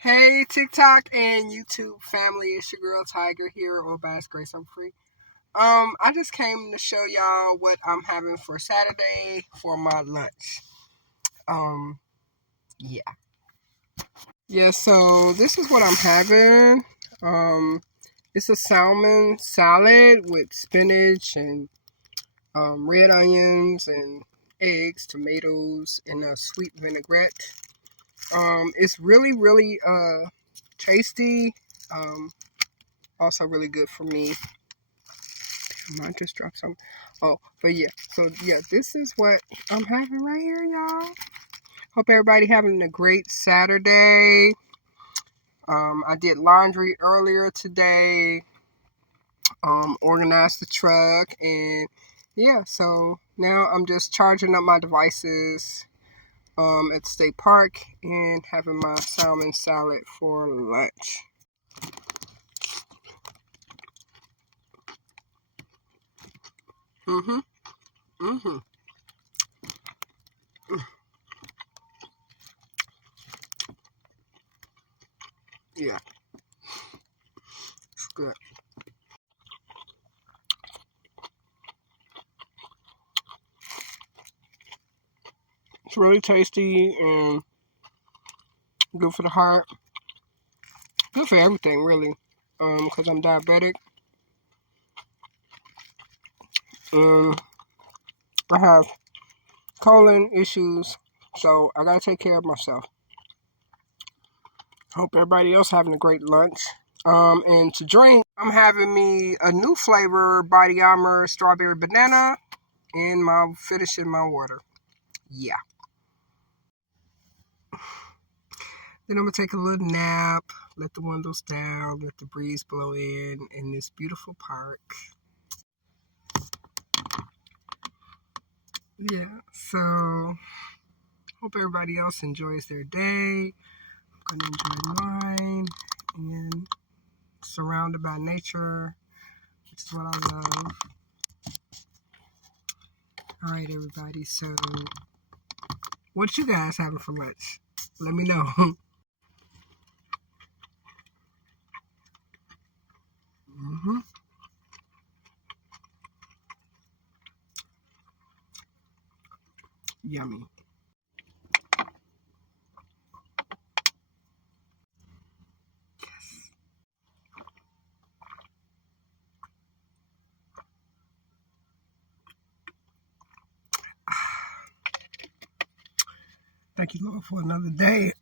Hey, TikTok and YouTube family, it's your girl Tiger here, or Bass Grace, I'm free. I just came to show y'all what I'm having for Saturday for my lunch. Um, yeah. Yeah, so this is what I'm having. It's a salmon salad with spinach and red onions and eggs, tomatoes, and a sweet vinaigrette. It's really tasty. Also really good for me. I might just drop some. Oh, but yeah. So yeah, this is what I'm having right here, y'all. Hope everybody having a great Saturday. I did laundry earlier today. Organized the truck, and yeah. So now I'm just charging up my devices at the state park and having my salmon salad for lunch. Mhm. Mhm. Yeah, it's good. It's really tasty and good for the heart. Good for everything, really. Because I'm diabetic. I have colon issues, so I gotta take care of myself. Hope everybody else having a great lunch. And to drink, I'm having me a new flavor, Body Armor strawberry banana, and finishing my water. Yeah. Then I'm gonna take a little nap, let the windows down, let the breeze blow in this beautiful park. Yeah. So hope everybody else enjoys their day. I'm gonna enjoy mine and surrounded by nature, which is what I love. All right, everybody. So, what you guys having for lunch? Let me know. hmm Yummy. Thank you, Lord, for another day.